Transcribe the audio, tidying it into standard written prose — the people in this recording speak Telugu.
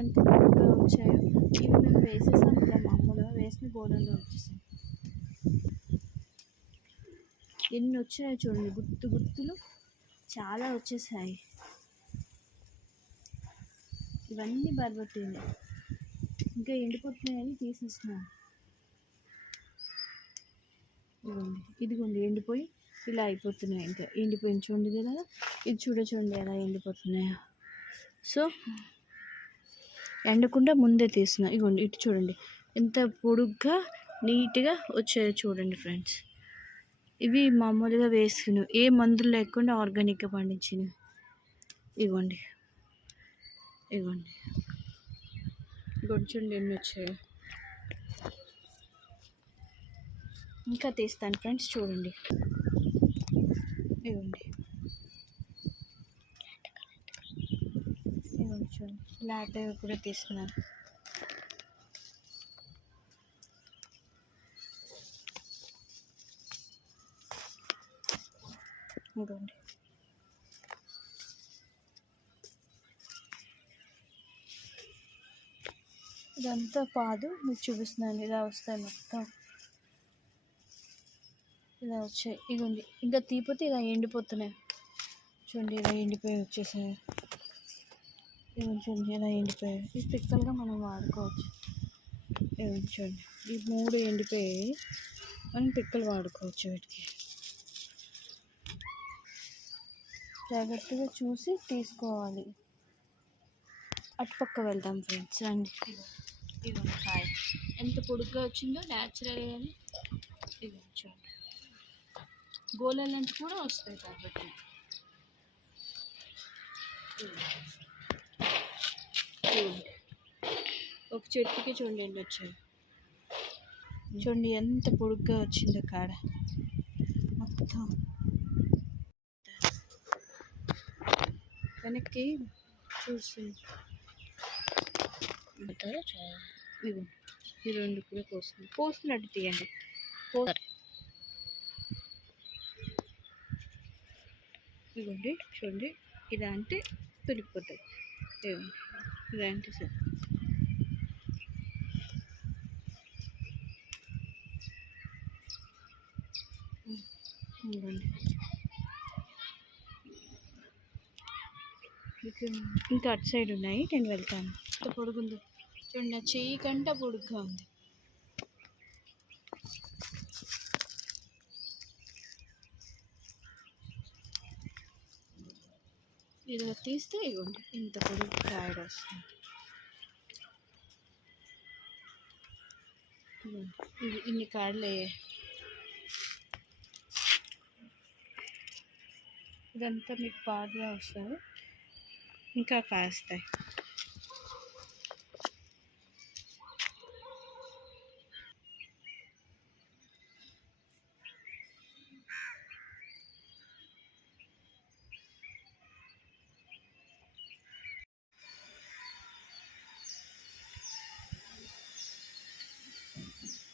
ఎంత పొడుగ్గా వచ్చాయో. ఇవి మేము వేసేసాం కదా మామూలుగా వేసిన గోళంలో వచ్చేసాయి. ఎన్ని వచ్చాయో చూడండి, గుర్తులు చాలా వచ్చేసాయి. ఇవన్నీ బర్బట్టింది, ఇంకా ఎండిపోతున్నాయని తీసేస్తున్నాను. ఇదిగోండి ఎండిపోయి ఇలా అయిపోతున్నాయి. ఇంకా ఎండిపోయింది చూడండి కదా, ఇది చూడండి ఎలా ఎండిపోతున్నాయో. సో ఎండకుండా ముందే తీసిన. ఇగోండి ఇటు చూడండి ఎంత పొడుగ్గా నీట్గా వచ్చాయో చూడండి ఫ్రెండ్స్. ఇవి మామూలుగా వేసుకుని ఏ మందులు లేకుండా ఆర్గానిక్గా పండించినవి. ఇగోండి చూడండి ఎన్ని వచ్చాయో. ఇంకా తీస్తాను ఫ్రెండ్స్, చూడండి. ఇవ్వండి చూడండి, లాట్ కూడా తీస్తున్నాను. ఇవ్వండి ఇదంతా పాదు మీకు చూపిస్తున్నాను. ఇలా వస్తాయి మొత్తం, ఇలా వచ్చాయి. ఇగోండి ఇంకా తీపోతే ఇలా ఎండిపోతున్నాయి చూడండి, ఇలా ఎండిపోయి వచ్చేసాయి. ఇవన్నీ చూడండి ఇలా ఎండిపోయాయి. ఈ పిక్కలుగా మనం వాడుకోవచ్చు. ఇవన్నీ చూడండి, ఈ 3 ఎండిపోయాయి, మనం పిక్కలు వాడుకోవచ్చు. వీటికి జాగ్రత్తగా చూసి తీసుకోవాలి. అటుపక్క వెళ్దాం ఫ్రెండ్స్ రండి. ఇదిగోండి కాయ ఎంత పొడుగ్గా వచ్చిందో న్యాచురల్గానే. ఇదిగోండి చూడండి, గోళాలంటే కూడా వస్తాయి కాబట్టి. ఒక చెట్టుకి చూడండి ఎన్ని వచ్చాయి. చూడండి ఎంత పొడుగ్గా వచ్చిందో కాడ మొత్తం. వెనక్కి చూస్తుంది. ఈ 2 కూడా పోస్తున్నట్టు తీయండి. ఇదిగోండి చూడండి, ఇలా అంటే తొలిగిపోతాయి. ఇలా అంటే సరే. ఇదిగోండి ఇంకా అటు సైడ్ ఉన్నాయి, నేను వెళ్తాను. ఎంత పొడుగుందో చూడండి, నా చెయ్యి కంటే పొడుగ్గా ఉంది. ఇలా తీస్తే ఇవ్వండి ఇంత పొడుగు కాయలు వస్తుంది. ఇది ఇన్ని కాడలే. ఇదంతా మీకు బాగా వస్తుంది, ఇంకా కాస్తాయి.